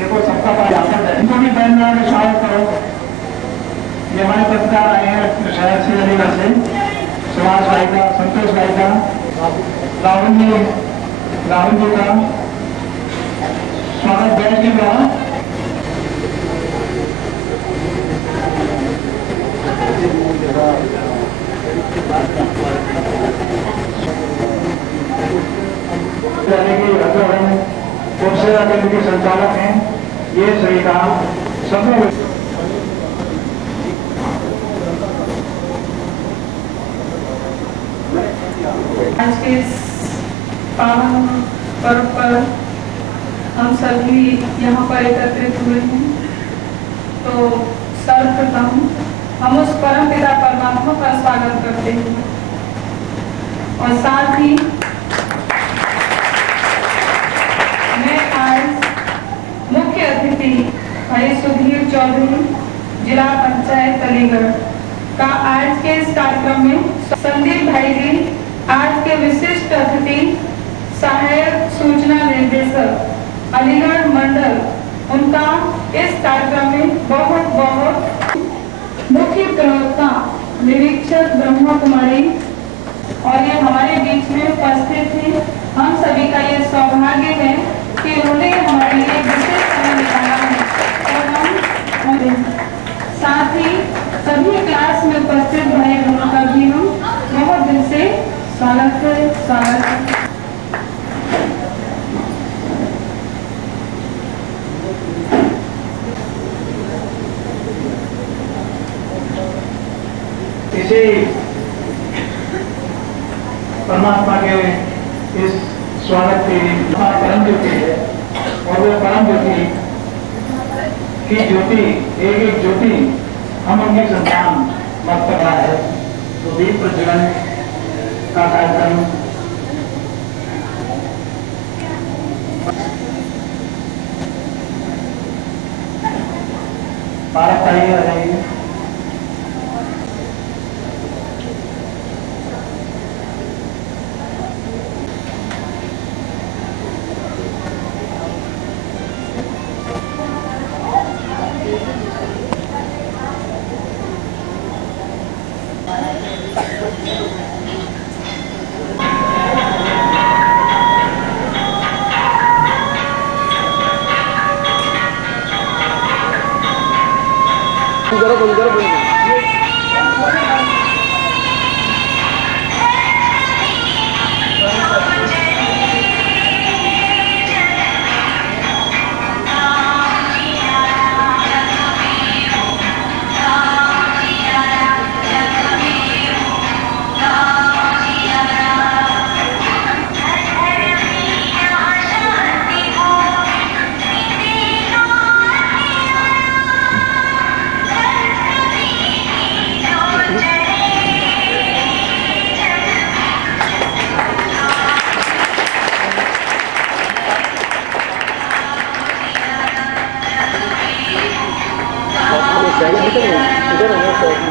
देखो सबका पास इनको भी पहनना है, स्वागत करो। ये हमारे पत्रकार आए हैं शहर से, अलीगढ़ से, सुभाष भाई का, संतोष भाई का, राहुल जी का स्वागत बैठ जी का। उपसेवा केंद्र के संचालक हैं, ये सभी का समूह। आज के पावन पर्व पर हम सभी यहाँ पर एकत्रित हुए हैं, तो सर्वप्रथम हम उस परम पिता परमात्मा का स्वागत करते हैं और साथ ही मैं आज मुख्य अतिथि भाई सुधीर चौधरी, जिला पंचायत अलीगढ़ का आज के इस कार्यक्रम में संदीप भाई जी, आज के विशिष्ट अतिथि सहायक सूचना निर्देशक अलीगढ़ मंडल, उनका इस कार्यक्रम में बहुत बहुत मुख्य प्रवक्ता निरीक्षक ब्रह्मा कुमारी और ये हमारे बीच में उपस्थित थे। हम सभी का ये सौभाग्य है कि उन्होंने हमारे लिए विशेष समय निकाला है और हम साथ ही सभी क्लास में उपस्थित भाई बहनों का भी हम बहुत दिल से स्वागत है। इसी परमात्मा के इस स्वागत की परम ज्योति है और वो परम ज्योति की ज्योति एक एक ज्योति हम उनकी संतान मत कर रहा है। तो दीप प्रज्वलन का कार्यक्रम पारक चाहिए आ जाएगी।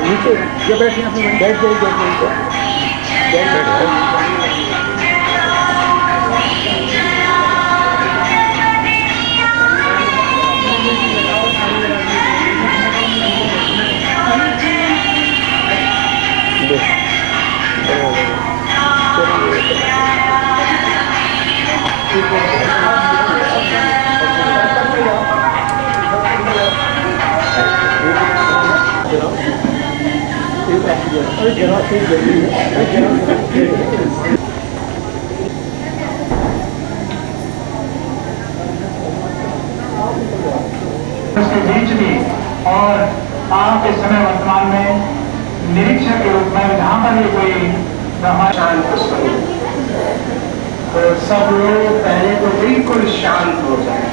नीचे ये बैठे बैठ उसके बीच भी और आप इस समय वर्तमान में निरीक्षक के रूप में जहाँ पर भी कोई ब्रह्मांड को सुने तो सब लोग पहले तो बिल्कुल शांत हो जाए,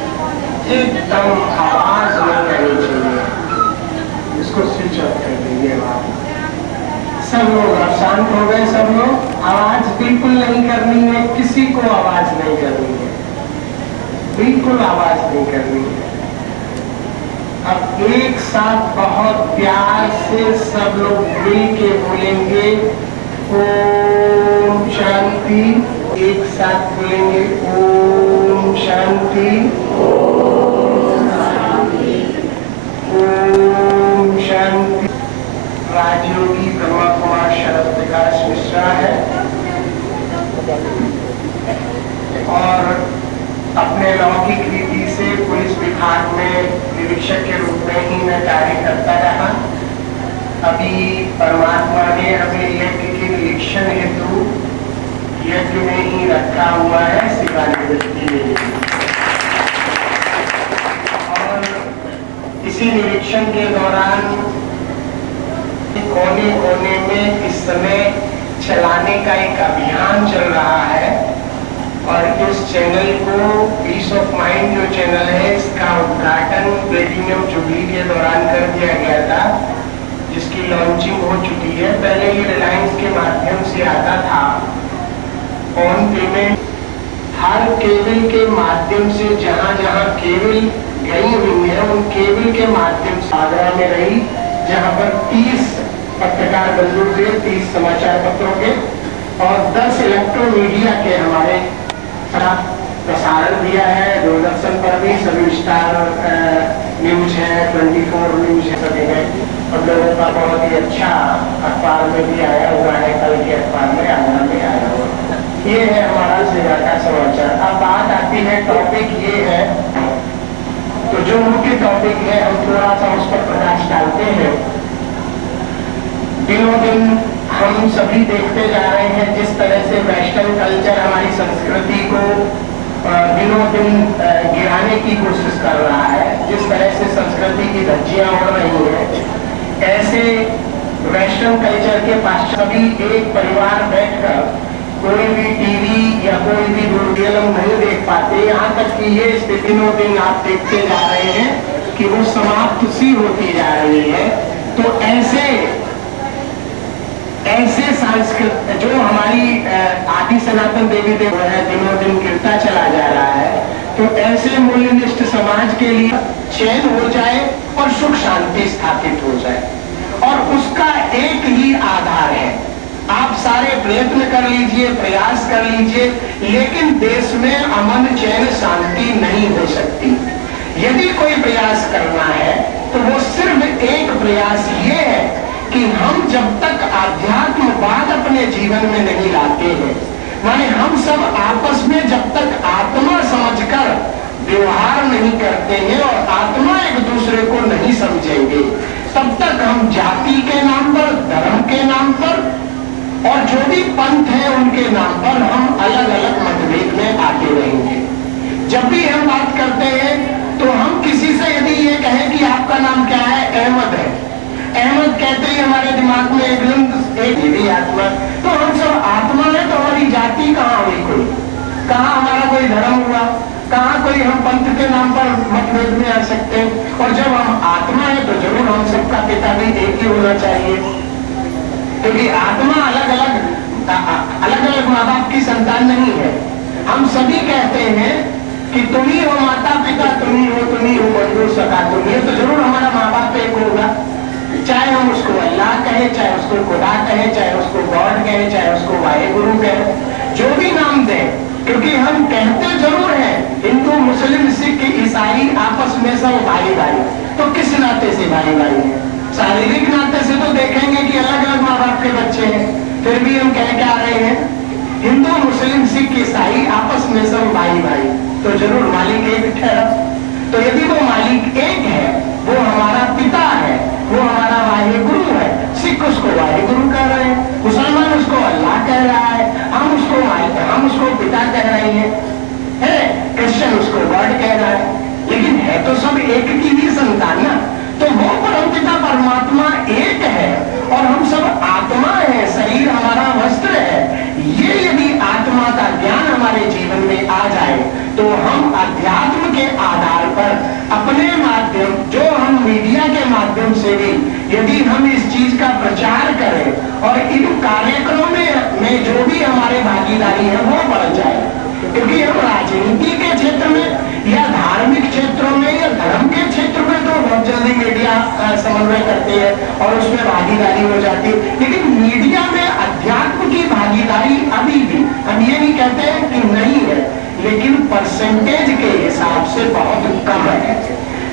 एकदम आवाज नहीं करनी चाहिए, इसको स्विच ऑफ कर देंगे। सब लोग अब शांत हो गए, सब लोग आवाज बिल्कुल नहीं करनी है, किसी को आवाज नहीं करनी है, बिल्कुल आवाज नहीं करनी है। अब एक साथ बहुत प्यार से सब लोग मिल के बोलेंगे ओम शांति, एक साथ बोलेंगे ओम शांति, ओम रखा हुआ है शिवानिवृत्ति के लिए। और इसी निरीक्षण के दौरान कोने कोने में इस समय चलाने का एक अभियान चल रहा है और इस चैनल को पीस ऑफ माइंड जो चैनल है इसका उद्घाटन प्लेटिनियम जुबली के दौरान कर दिया गया था, जिसकी लॉन्चिंग हो चुकी है। पहले ये रिलायंस के माध्यम से आता था ऑन पेमेंट, हर केबल के माध्यम से जहां जहां केबल गई हुई है उन केबल के माध्यम से आगरा में रही, जहां पर 30 पत्रकार बंधु थे, 30 समाचार पत्रों के और 10 इलेक्ट्रो मीडिया के हमारे प्रसारण दिया है। दूरदर्शन पर भी सभी स्टार न्यूज है, 24 न्यूज है, सभी है और लोगों का बहुत ही अच्छा अखबार में भी आया हुआ है, कल के अखबार में आगरा में आया हुआ। ये है हमारा जिला का समाचार। अब बात आती है, टॉपिक ये है, तो जो मुख्य टॉपिक है हम थोड़ा सा उस पर प्रकाश डालते हैं। दिनों दिन हम सभी देखते जा रहे हैं जिस तरह से वेस्टर्न कल्चर हमारी संस्कृति को दिनों दिन गिराने की कोशिश कर रहा है, जिस तरह से संस्कृति की धज्जियां उड़ रही हैं, ऐसे वेस्टर्न कल्चर के पास सभी एक परिवार बैठकर कोई भी टीवी या कोई भी दूरदर्शन नहीं देख पाते। यहाँ तक कि ये स्थिति दिनों दिन आप देखते जा रहे हैं कि वो समाप्त सी होती जा रही है। तो ऐसे संस्कृत जो हमारी आदि सनातन देवी देव है दिनों दिन गिरता चला जा रहा है, तो ऐसे मूल्यनिष्ठ समाज के लिए चैन हो जाए और सुख शांति स्थापित हो जाए, और उसका एक ही आधार है। आप सारे प्रयत्न कर लीजिए, प्रयास कर लीजिए, लेकिन देश में अमन चैन शांति नहीं हो सकती। यदि कोई प्रयास करना है तो वो सिर्फ एक प्रयास ये है कि हम जब तक आध्यात्मवाद अपने जीवन में नहीं लाते हैं, माने हम सब आपस में जब तक आत्मा समझकर व्यवहार नहीं करते हैं और आत्मा एक दूसरे को नहीं समझेंगे, तब तक हम जाति के नाम पर, धर्म के नाम पर और जो भी पंथ है उनके नाम पर हम अलग अलग मतभेद में आते रहेंगे। जब भी हम बात करते हैं तो हम किसी से यदि ये कहें कि आपका नाम क्या है, अहमद है, अहमद कहते ही हमारे दिमाग में एक ही आत्मा, तो हम सब आत्मा है, तो हमारी जाति कहाँ हुई, कोई कहाँ हमारा कोई धर्म हुआ, कहाँ कोई हम पंथ के नाम पर मतभेद में आ सकते हैं। और जब हम आत्मा है तो जरूर हम सबका पिता भी एक ही होना चाहिए, क्योंकि आत्मा अलग अलग माँ बाप की संतान नहीं है। हम सभी कहते हैं कि तुम ही हो माता पिता, तुम ही हो बंधु सखा, तुम ही, तो जरूर हमारा माँ बाप एक होगा, चाहे हम उसको अल्लाह कहें, चाहे उसको खुदा कहें, चाहे उसको गॉड कहें, चाहे उसको वाहेगुरु कहें, जो भी नाम दें, क्योंकि हम कहते जरूर हैं हिंदू मुस्लिम सिख ईसाई आपस में सब भाई भाई, तो किस नाते से भाई भाई है? शारीरिक नाते से तो देखेंगे कि अलग अलग माँ बाप के बच्चे हैं, फिर भी हम कह क्या रहे हैं, हिंदू मुस्लिम सिख ईसाई आपस में सब भाई भाई, तो जरूर मालिक एक ठहरा। तो यदि वो मालिक एक है, वो हमारा पिता है, वो हमारा वाहेगुरु है, सिख उसको वाहेगुरु कह रहे हैं, मुसलमान उसको अल्लाह कह रहा है, हम उसको पिता कह रहे हैं, क्रिश्चियन उसको गॉड कह रहा है, लेकिन है तो सब एक की ही संतान ना। तो वो परमपिता परमात्मा एक है और हम सब आत्मा है, शरीर हमारा वस्त्र है। ये यदि आत्मा का ज्ञान हमारे जीवन में आ जाए तो हम अध्यात्म के आधार पर अपने माध्यम, जो हम मीडिया के माध्यम से भी यदि हम इस चीज का प्रचार करें और इन कार्यक्रमों में जो भी हमारे भागीदारी है वो बढ़ जाए, क्योंकि हम राजनीति के क्षेत्र में या धार्मिक क्षेत्रों में या धर्म के क्षेत्र में तो बहुत जल्दी मीडिया समन्वय करते हैं और उसमें भागीदारी हो जाती है, लेकिन मीडिया में अध्यात्म की भागीदारी अभी भी, हम ये नहीं कहते हैं कि नहीं है, लेकिन परसेंटेज के हिसाब से बहुत कम है।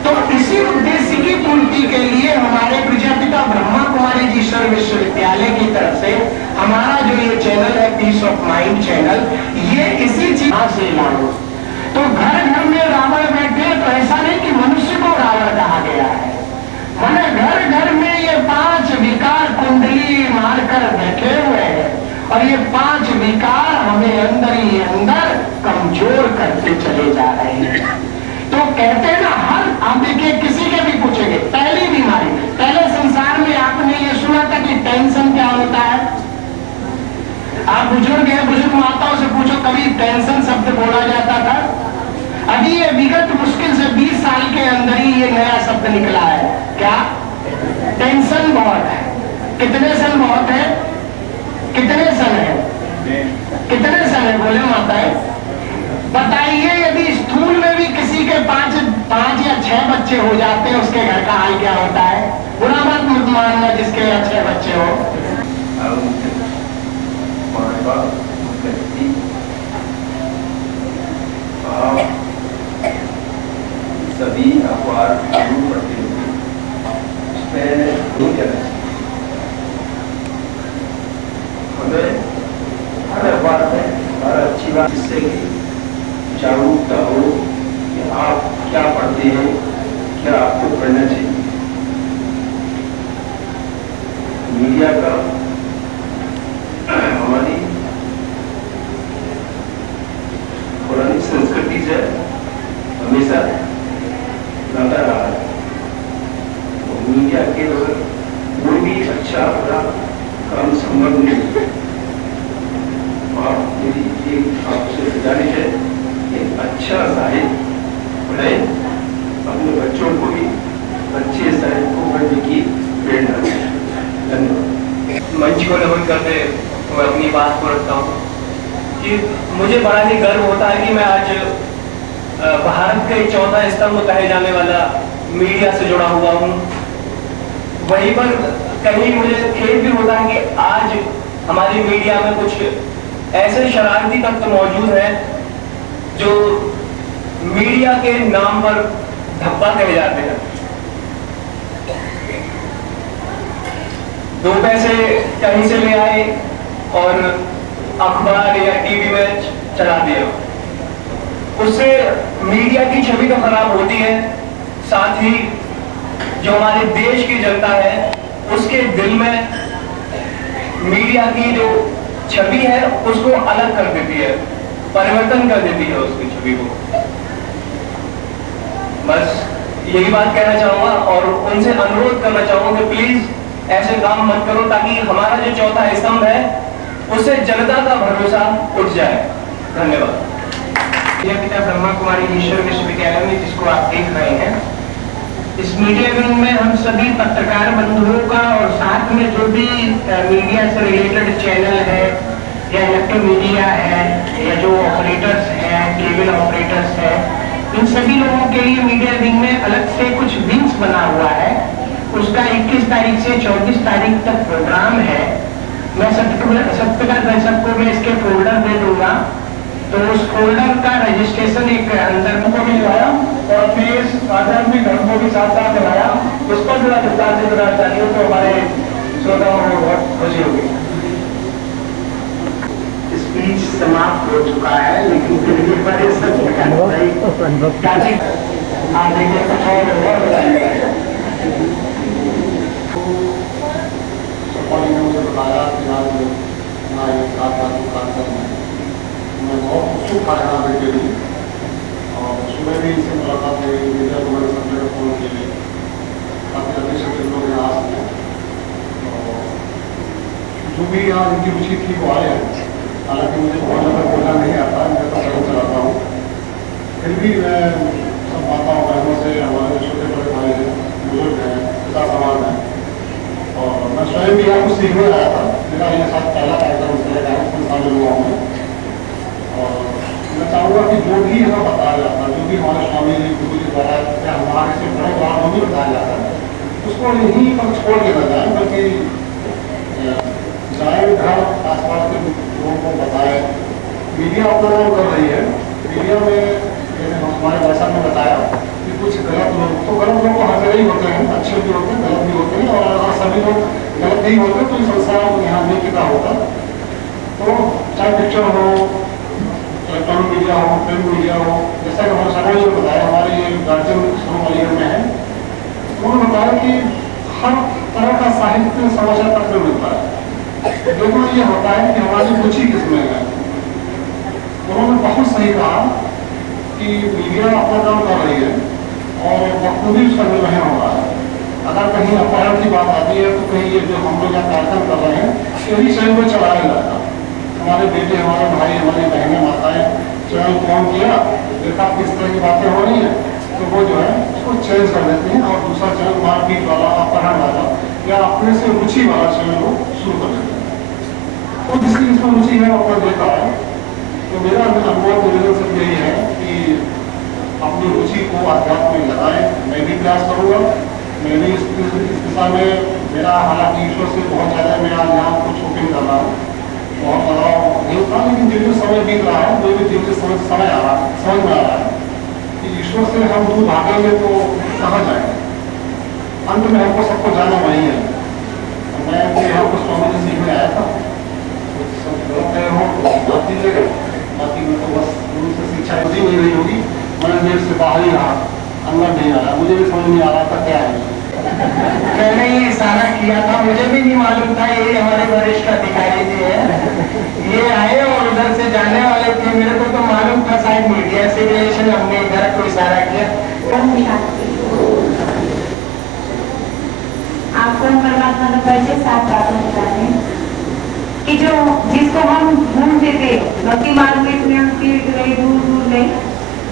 तो इसी उद्देश्य की पूर्ति के लिए हमारे प्रजापिता ब्रह्मा कुमारी जी विश्वविद्यालय की तरफ से हमारा जो ये चैनल है पीस ऑफ माइंड चैनल, ये इसी चीज से लागू। तो घर घर में रावण बैठे, तो ऐसा नहीं कि मनुष्य को रावण कहा गया है, मैंने घर घर में ये 5 विकार कुंडली मारकर बैठे हुए हैं और ये 5 विकार हमें अंदर ही अंदर बढ़ते चले जा रहे हैं। तो कहते हैं ना, हर आप देखिए किसी के भी पूछेंगे पहली बीमारी, पहले संसार में आपने ये सुना था कि टेंशन क्या होता है? आप बुजुर्ग हैं, बुजुर्ग माताओं से पूछो कभी टेंशन शब्द बोला जाता था? अभी ये विगत मुश्किल से 20 साल के अंदर ही ये नया शब्द निकला है। क्या? टेंशन बहुत है। कितने सन बहुत है? कितने सन है? कितने सन है बोले माताएं? बताइए, यदि स्थूल में भी किसी के 5 या 6 बच्चे हो जाते हैं, उसके घर का हाल क्या होता है? बुरा मत मानना जिसके 6 बच्चे हो। सभी अखबार लागू पढ़ते हुए उसमें नहीं करना चाहिए। हमें हर अखबार में हर अच्छी बात जिससे कि जागरूकता हो कि आप क्या पढ़ते हैं, क्या आपको पढ़ना चाहिए। मीडिया का हमारी पुरानी संस्कृति से हमेशा नाता रहा है। तो मीडिया के बगैर कोई भी अच्छा बुरा काम संभव नहीं। आप मेरी एक आपसे गुजारिश है कि अच्छा साहित्य पढ़े, अपने बच्चों को भी अच्छे साहित्य को पढ़ने की प्रेरणा दें। धन्यवाद। मंच को नमन करते मैं अपनी बात को रखता हूँ कि मुझे बड़ा ही गर्व होता है कि मैं आज भारत के चौथा स्तंभ कहे जाने वाला मीडिया से जुड़ा हुआ हूँ। वहीं पर कहीं मुझे खेद भी होता है कि आज हमारी मीडिया में कुछ ऐसे शरारती तत्व मौजूद हैं जो मीडिया के नाम पर धब्बा कहे जाते हैं। 2 पैसे कहीं से ले आए और अखबार या टीवी में चला दिया। उससे मीडिया की छवि तो खराब होती है, साथ ही जो हमारे देश की जनता है उसके दिल में मीडिया की जो छवि है उसको अलग कर देती है, परिवर्तन कर देती है उसकी छवि को। बस यही बात कहना चाहूंगा और उनसे अनुरोध करना चाहूंगा कि प्लीज ऐसे काम मत करो ताकि हमारा जो चौथा स्तंभ है उससे जनता का भरोसा उठ जाए। धन्यवाद। पिता ब्रह्मा कुमारी ईश्वर विश्वविद्यालय में जिसको आप देख रहे हैं, इस मीडिया विंग में हम सभी पत्रकार बंधुओं का और साथ में जो भी मीडिया से रिलेटेड चैनल है या इलेक्ट्रॉनिक मीडिया है या जो ऑपरेटर्स हैं, केबल ऑपरेटर्स हैं, इन सभी लोगों के लिए मीडिया विंग में अलग से कुछ विंग्स बना हुआ है। उसका 21 तारीख से 24 तारीख तक प्रोग्राम है। मैं सत्कार दर्शक को मैं इसके फोल्डर दे दूंगा, तो उस फोल्डर का रजिस्ट्रेशन एक अंदर को भी लगाया और अपने इस आध्यात्मिक धर्म को भी साथ साथ लगाया। उस पर थोड़ा विस्तार से बताना चाहिए तो हमारे श्रोताओं को बहुत खुशी होगी। स्पीच समाप्त हो चुका है, लेकिन फिर भी बड़े आप देखिए कुछ और बताइएगा। बताया कि आज हमारे आध्यात्मिक कार्यक्रम में मैं बहुत उत्सुक था यहाँ आने के लिए और सुबह भी इनसे मुलाकात हुई, मीडिया को मैंने सब जगह फोन किए ताकि अधिक से अधिक लोग यहाँ आ सकें। जो भी यहाँ इनकी रुचि थी वो आए हैं। हालांकि मुझे बहुत ज़्यादा बोलना नहीं आता, मैं तो सही चलाता हूँ, फिर भी मैं सब माताओं बहनों से, हमारे छोटे बड़े भाई हैं, बुजुर्ग हैं, पिता समान हैं, और मैं स्वयं भी यहाँ कुछ सीखने आया था। मेरा ये साथ पहला कार्यक्रम चलेगा कुछ सालों हुआ हूँ और मैं चाहूँगा कि जो भी हमें बताया जाता है, जो भी हमारे स्वामी जी गुरु जी द्वारा या हमारे से बड़े द्वारा जो भी बताया जाता है, उसको यहीं पर छोड़ के न जाए, बल्कि जाए घर आसपास के लोगों को बताए। मीडिया अपना काम कर रही है। मीडिया में जैसे हमारे भाषा में बताया कि कुछ गलत लोग हर जगह ही होते हैं, अच्छे भी होते हैं, गलत भी होते हैं, और अगर सभी लोग गलत नहीं होते तो संसार यहाँ नहीं टिका होता। तो चाहे पिक्चर हो, इलेक्ट्रॉनिक मीडिया हो, प्रिंट मीडिया हो, जैसा कि हमारे समाज ने बताया, हमारे ये गार्जियन अलीगढ़ में है, उन्होंने बताया कि हर तरह का साहित्य समाचार पत्र में मिलता है। लेकिन ये होता है कि हमारी रुचि किसमें है। उन्होंने बहुत सही कहा कि मीडिया अपना काम कर रही है और बखूबी उसका निर्वहन हो रहा है। अगर कहीं अपहरण की बात आती है तो कहीं ये जो हम लोग यहाँ कार्यक्रम कर रहे हैं यही चैनल को चलाया जाएगा। हमारे बेटे, हमारे भाई, हमारी बहनें, माताएं चैनल को ऑन किया, देखा किस तरह की बातें हो रही हैं, तो वो जो है उसको चेंज कर देते हैं और दूसरा चैनल मारपीट वाला, अपहरण वाला या अपने से रुचि वाला चैनल को शुरू कर देते हैं। तो जिसकी जिसमें रुचि है वो अपना देखा है। तो मेरा अनुभव निवेदन सिर्फ यही है कि अपनी रुचि को अध्यात्म में लगाएं। मैं भी प्रयास करूँगा, मैं भी इस दिशा में, मेरा हालांकि ईश्वर से बहुत ज़्यादा मैं आज यहाँ कुछ शूटिंग कर रहा हूँ, बहुत लगाव नहीं था, लेकिन जिन जो समय बीत रहा है वो भी दिन से समय आ रहा है, समझ में आ रहा है कि ईश्वर से हम दूर भागेंगे तो कहाँ जाएंगे। अंत में हमको सबको जाना वही है। मैं यहाँ कुछ स्वामी जी सीखने आया था, सब गलत है हो तो बात दीजिएगा, बाकी मैं तो बस उनसे शिक्षा होती नहीं होगी। मैंने देर से बाहर ही रहा, अंदर नहीं आया, मुझे भी समझ नहीं आ रहा था क्या है। मैंने ये इशारा किया था, मुझे भी नहीं मालूम था ये हमारे वरिष्ठ अधिकारी जी हैं। ये आए और उधर से जाने वाले थे, मेरे को तो मालूम था शायद मीडिया से रिलेशन, हमने इधर को इशारा किया। आपको परमात्मा का परिचय साथ बातों में बताते हैं कि जो जिसको हम ढूंढते थे, भक्ति मार्ग में हम तीर्थ गए, दूर दूर गए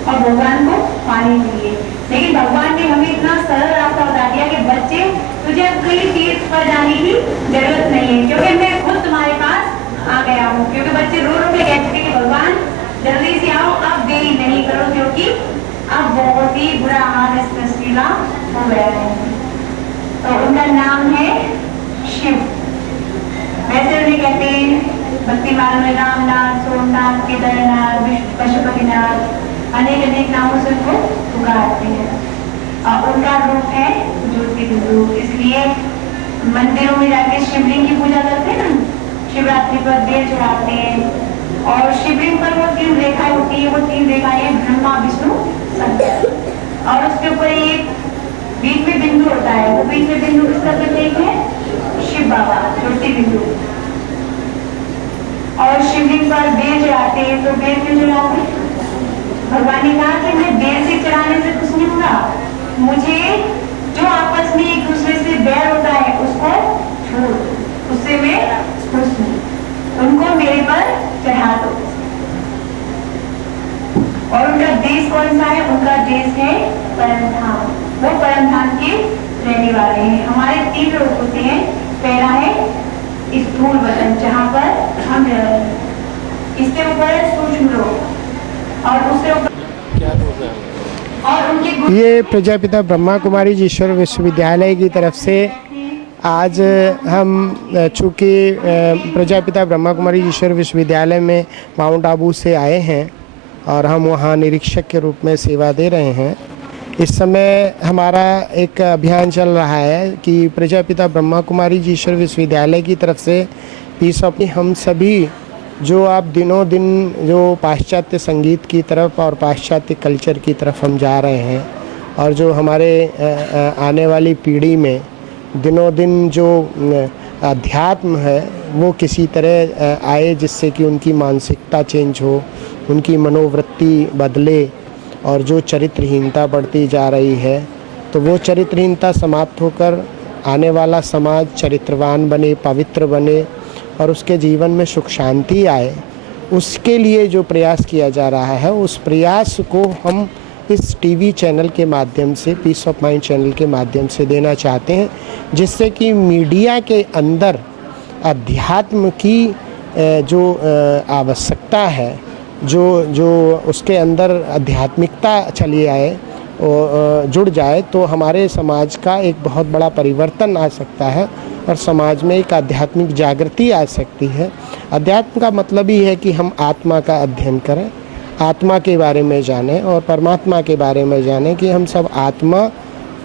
और भगवान को पाने के लिए, लेकिन भगवान ने हमें इतना सरल रास्ता बता दिया कि बच्चे तुझे अब कहीं तीर्थ पर जाने की जरूरत नहीं है, क्योंकि मैं खुद तुम्हारे पास आ गया हूँ। क्योंकि बच्चे रो रो के कहते थे कि भगवान जल्दी से आओ, अब देरी नहीं करो, क्योंकि अब बहुत ही बुरा हाल इस सृष्टि का हो गया है। तो उनका नाम है शिव। वैसे उन्हें कहते हैं भक्ति मार्ग में रामनाथ, सोमनाथ, केदारनाथ, पशुपतिनाथ, अनेक अनेक नामों से उनको पुकारते हैं। और उनका रूप है ज्योतिबिंदु। इसलिए मंदिरों में जाके शिवलिंग की पूजा करते हैं ना, शिवरात्रि पर बेल चढ़ाते हैं और शिवलिंग पर वो 3 रेखाएं होती है, वो 3 रेखाएं ब्रह्मा, विष्णु, शंकर, और उसके ऊपर एक बीच में बिंदु होता है। वो बीच में बिंदु किसका प्रतीक है? शिव बाबा, ज्योतिबिंदु। और शिवलिंग पर बेल चढ़ाते हैं। तो बेल क्यों चढ़ाते हैं? भगवान ने कहा कि मैं बेल से चढ़ाने से कुछ नहीं होगा, मुझे जो आपस में एक दूसरे से बैर होता है उसको छोड़, उससे मैं खुश हूँ, उनको मेरे पर चढ़ा दो। और उनका देश कौन सा है? उनका देश है परमधाम। वो परमधाम के रहने वाले हैं। हमारे 3 लोग होते हैं। पहला है स्थूल वतन, जहाँ पर हम रह रहे हैं, इसके ऊपर है सूक्ष्म लोग, और उससे ऊपर और उनके ये प्रजापिता ब्रह्मा कुमारी जी ईश्वर विश्वविद्यालय की तरफ से आज हम चूँकि प्रजापिता ब्रह्मा कुमारी ईश्वर विश्वविद्यालय में माउंट आबू से आए हैं और हम वहाँ निरीक्षक के रूप में सेवा दे रहे हैं। इस समय हमारा एक अभियान चल रहा है कि प्रजापिता ब्रह्मा कुमारी जी ईश्वर विश्वविद्यालय की तरफ से पीस ऑफ, हम सभी जो आप दिनों दिन जो पाश्चात्य संगीत की तरफ और पाश्चात्य कल्चर की तरफ हम जा रहे हैं, और जो हमारे आने वाली पीढ़ी में दिनों दिन जो अध्यात्म है वो किसी तरह आए, जिससे कि उनकी मानसिकता चेंज हो, उनकी मनोवृत्ति बदले, और जो चरित्रहीनता बढ़ती जा रही है तो वो चरित्रहीनता समाप्त होकर आने वाला समाज चरित्रवान बने, पवित्र बने और उसके जीवन में सुख शांति आए। उसके लिए जो प्रयास किया जा रहा है, उस प्रयास को हम इस टीवी चैनल के माध्यम से, पीस ऑफ माइंड चैनल के माध्यम से देना चाहते हैं, जिससे कि मीडिया के अंदर अध्यात्म की जो आवश्यकता है, जो उसके अंदर आध्यात्मिकता चली आए और जुड़ जाए, तो हमारे समाज का एक बहुत बड़ा परिवर्तन आ सकता है और समाज में एक आध्यात्मिक जागृति आ सकती है। अध्यात्म का मतलब ही है कि हम आत्मा का अध्ययन करें, आत्मा के बारे में जानें और परमात्मा के बारे में जानें कि हम सब आत्मा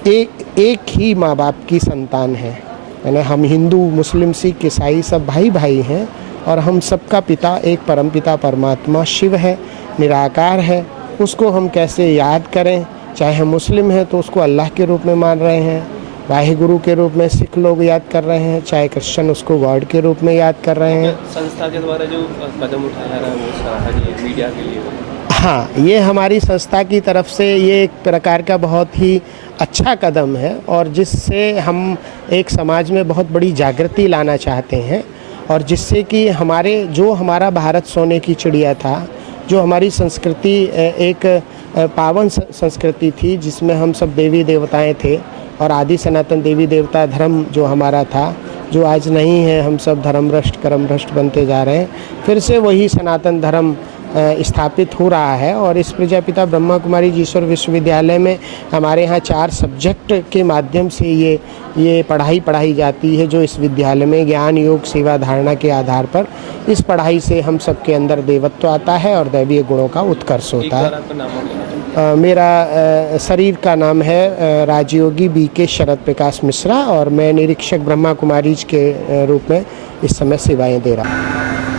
एक ही माँ बाप की संतान है। यानी हम हिंदू, मुस्लिम, सिख, ईसाई सब भाई भाई हैं और हम सबका पिता एक परमपिता परमात्मा शिव है, निराकार है। उसको हम कैसे याद करें? चाहे हम मुस्लिम हैं तो उसको अल्लाह के रूप में मान रहे हैं, वाहिगुरु के रूप में सिख लोग याद कर रहे हैं, चाहे क्रिश्चियन उसको गॉड के रूप में याद कर रहे हैं। संस्था के द्वारा जो कदम उठाया जा रहा है वो सराहनीय मीडिया के लिए। हाँ, ये हमारी संस्था की तरफ से ये एक प्रकार का बहुत ही अच्छा कदम है और जिससे हम एक समाज में बहुत बड़ी जागृति लाना चाहते हैं और जिससे कि हमारा भारत सोने की चिड़िया था, जो हमारी संस्कृति एक पावन संस्कृति थी जिसमें हम सब देवी देवताएं थे और आदि सनातन देवी देवता धर्म जो हमारा था, जो आज नहीं है, हम सब धर्म भ्रष्ट कर्म भ्रष्ट बनते जा रहे हैं। फिर से वही सनातन धर्म स्थापित हो रहा है और इस प्रजापिता ब्रह्मा कुमारी ईश्वर विश्वविद्यालय में हमारे यहाँ 4 सब्जेक्ट के माध्यम से ये पढ़ाई जाती है, जो इस विद्यालय में ज्ञान योग सेवा धारणा के आधार पर इस पढ़ाई से हम सबके अंदर देवत्व आता है और दैवीय गुणों का उत्कर्ष होता है। मेरा शरीर का नाम है राजयोगी BK शरद प्रकाश मिश्रा और मैं निरीक्षक ब्रह्मा कुमारीज के रूप में इस समय सेवाएं दे रहा हूँ।